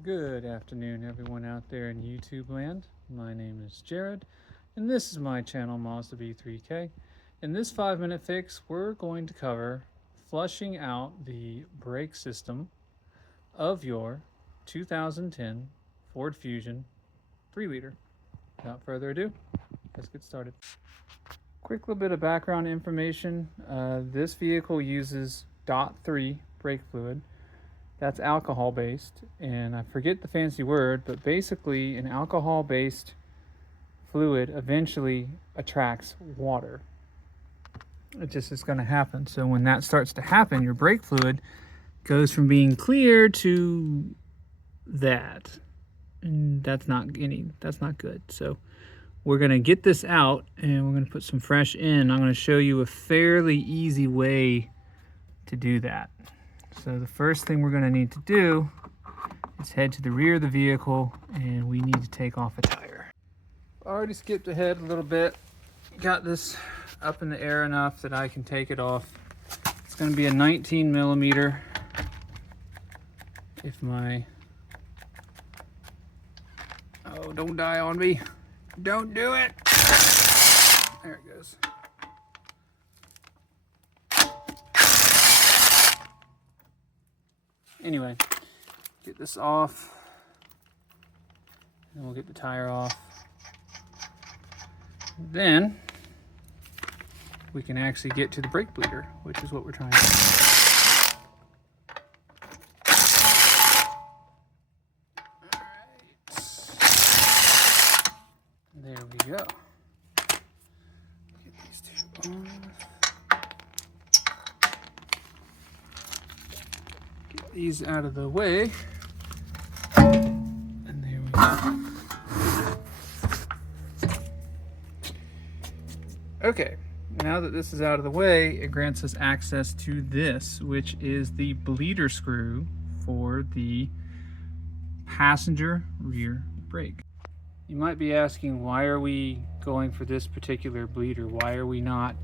Good afternoon, everyone out there in YouTube land. My name is Jared, and this is my channel Mazda B3K. In this 5-minute fix, we're going to cover flushing out the brake system of your 2010 Ford Fusion 3-liter. Without further ado, let's get started. Quick little bit of background information. This vehicle uses DOT3 brake fluid. That's alcohol based, and I forget the fancy word, but basically an alcohol based fluid eventually attracts water. It just is going to happen. So when that starts to happen, your brake fluid goes from being clear to that, and that's not good. So we're going to get this out and we're going to put some fresh in. I'm going to show you a fairly easy way to do that. So the first thing we're going to need to do is head to the rear of the vehicle, and we need to take off a tire. I already skipped ahead a little bit. Got this up in the air enough that I can take it off. It's going to be a 19 millimeter. If my... Oh, don't die on me. Don't do it. There it goes. Anyway, get this off, and we'll get the tire off. Then we can actually get to the brake bleeder, which is what we're trying to do. All right. There we go. Get these two on. These out of the way, and there we go. Okay, now that this is out of the way, it grants us access to this, which is the bleeder screw for the passenger rear brake. You might be asking, why are we going for this particular bleeder? Why are we not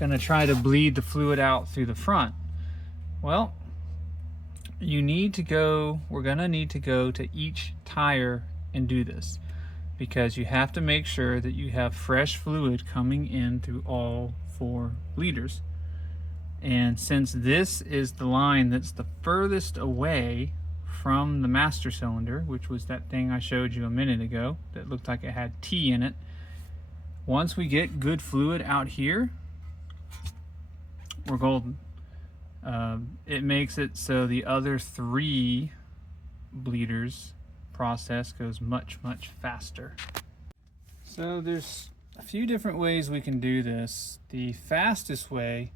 going to try to bleed the fluid out through the front? Well, we're gonna need to go to each tire and do this, because you have to make sure that you have fresh fluid coming in through all 4 bleeders. And since this is the line that's the furthest away from the master cylinder, which was that thing I showed you a minute ago that looked like it had T in it, once we get good fluid out here, we're golden. It makes it so the other 3 bleeders process goes much faster. So there's a few different ways we can do this. The fastest way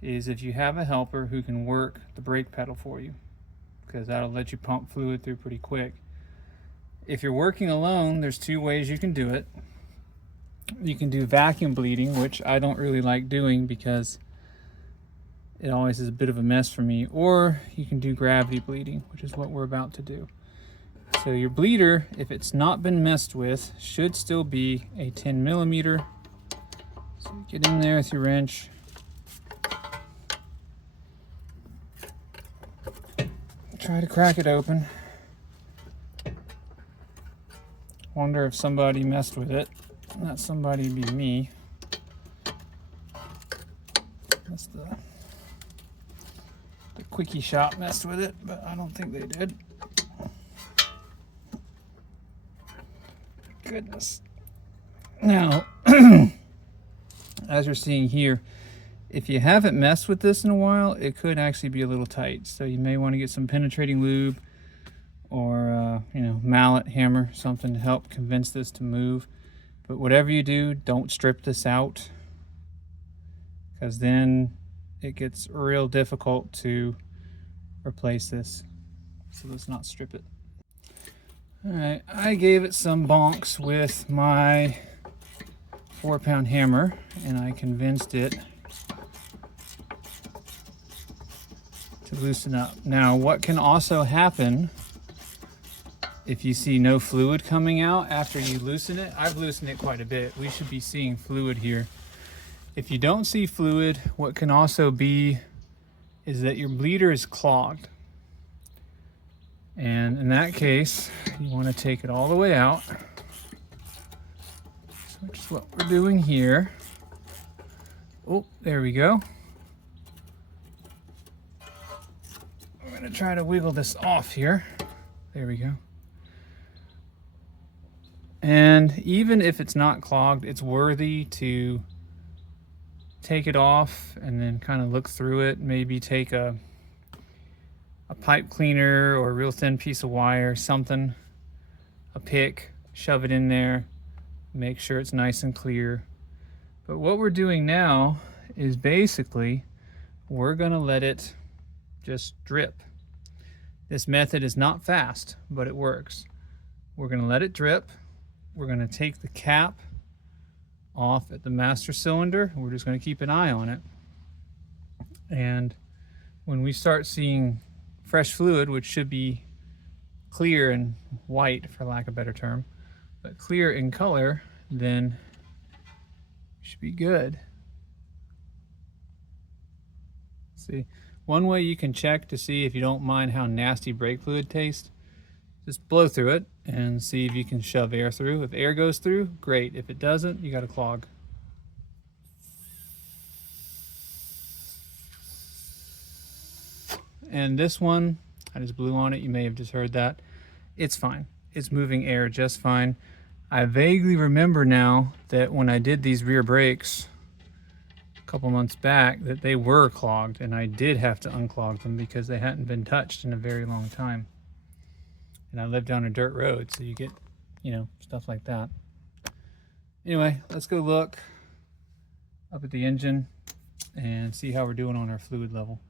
is if you have a helper who can work the brake pedal for you, because that'll let you pump fluid through pretty quick. If you're working alone, there's 2 ways you can do it. You can do vacuum bleeding, which I don't really like doing because it always is a bit of a mess for me, or you can do gravity bleeding, which is what we're about to do. So your bleeder, if it's not been messed with, should still be a 10 millimeter. So get in there with your wrench. Try to crack it open. Wonder if somebody messed with it. Not somebody, be me. That's the Quickie Shop messed with it, but I don't think they did. Goodness. Now, as you're seeing here, if you haven't messed with this in a while, it could actually be a little tight. So you may want to get some penetrating lube or, mallet, hammer, something to help convince this to move. But whatever you do, don't strip this out, because then it gets real difficult to replace this. So let's not strip it. All right, I gave it some bonks with my 4-pound hammer, and I convinced it to loosen up. Now, what can also happen if you see no fluid coming out after you loosen it? I've loosened it quite a bit. We should be seeing fluid here. If you don't see fluid, what can also be is that your bleeder is clogged. And in that case, you want to take it all the way out, which is what we're doing here. Oh, there we go. We're going to try to wiggle this off here. There we go. And even if it's not clogged, it's worthy to take it off and then kind of look through it. Maybe take a pipe cleaner or a real thin piece of wire, something, a pick, shove it in there, make sure it's nice and clear. But what we're doing now is basically we're gonna let it just drip. This method is not fast, but it works. We're gonna let it drip. We're gonna take the cap off at the master cylinder. We're just gonna keep an eye on it. And when we start seeing fresh fluid, which should be clear and white, for lack of a better term, but clear in color, then it should be good. See, one way you can check to see if you don't mind how nasty brake fluid tastes, just blow through it and see if you can shove air through. If air goes through, great. If it doesn't, you got a clog. And this one, I just blew on it. You may have just heard that. It's fine. It's moving air just fine. I vaguely remember now that when I did these rear brakes a couple months back, that they were clogged, and I did have to unclog them because they hadn't been touched in a very long time. And I live down a dirt road, so you get, you know, stuff like that. Anyway, let's go look up at the engine and see how we're doing on our fluid level.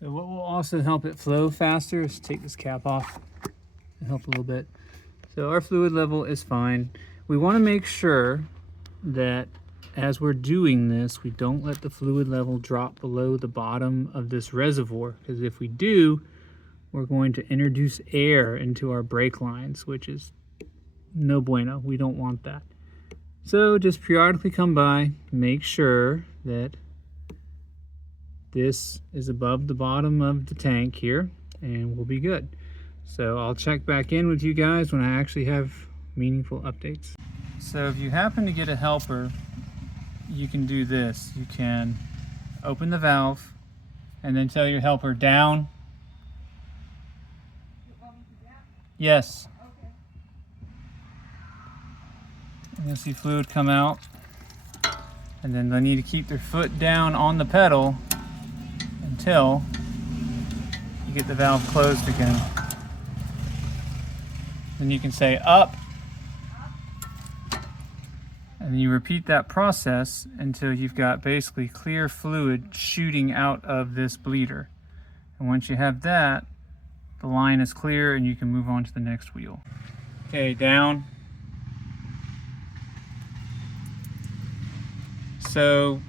So what will also help it flow faster is take this cap off and help a little bit. So our fluid level is fine. We want to make sure that as we're doing this, we don't let the fluid level drop below the bottom of this reservoir, because if we do, we're going to introduce air into our brake lines, which is no bueno. We don't want that. So just periodically come by, make sure that this is above the bottom of the tank here, and we'll be good. So I'll check back in with you guys when I actually have meaningful updates. So if you happen to get a helper, you can do this. You can open the valve and then tell your helper down. Yes. Okay. And you'll see fluid come out. And then they'll need to keep their foot down on the pedal until you get the valve closed again. Then you can say up. And then you repeat that process until you've got basically clear fluid shooting out of this bleeder. And once you have that, the line is clear and you can move on to the next wheel. Okay, down. So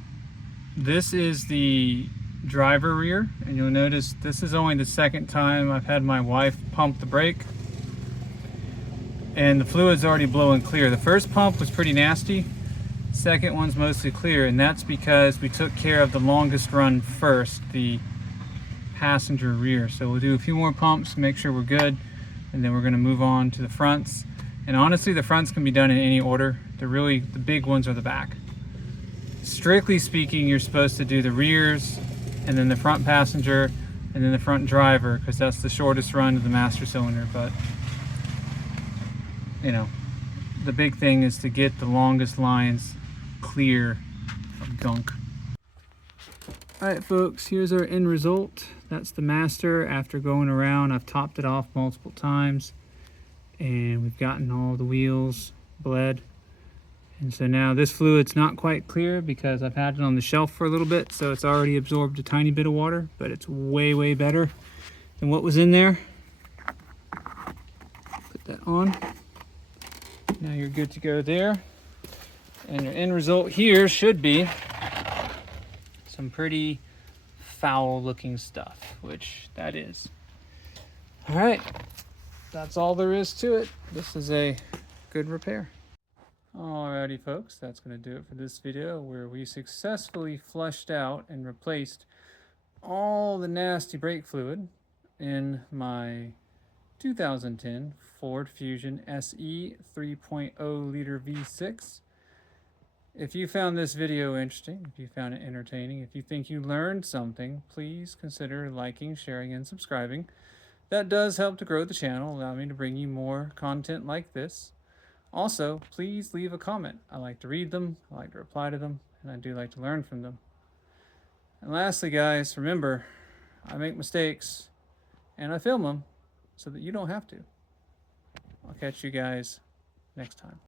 this is the driver rear, and you'll notice this is only the second time I've had my wife pump the brake, and the fluid's already blowing clear. The first pump was pretty nasty. Second one's mostly clear, and that's because we took care of the longest run first, the passenger rear. So we'll do a few more pumps, make sure we're good, and then we're going to move on to the fronts. And honestly, the fronts can be done in any order. The big ones are the back. Strictly speaking, you're supposed to do the rears, and then the front passenger, and then the front driver, because that's the shortest run of the master cylinder. But you know, the big thing is to get the longest lines clear of gunk. Alright folks, here's our end result. That's the master. After going around, I've topped it off multiple times, and we've gotten all the wheels bled. And so now this fluid's not quite clear because I've had it on the shelf for a little bit, so it's already absorbed a tiny bit of water, but it's way, way better than what was in there. Put that on. Now you're good to go there. And your end result here should be some pretty foul looking stuff, which that is. All right, that's all there is to it. This is a good repair. Alrighty folks, that's going to do it for this video, where we successfully flushed out and replaced all the nasty brake fluid in my 2010 Ford Fusion SE 3.0 liter V6. If you found this video interesting, if you found it entertaining, if you think you learned something, please consider liking, sharing, and subscribing. That does help to grow the channel, allow me to bring you more content like this. Also, please leave a comment. I like to read them, I like to reply to them, and I do like to learn from them. And lastly, guys, remember, I make mistakes and I film them so that you don't have to. I'll catch you guys next time.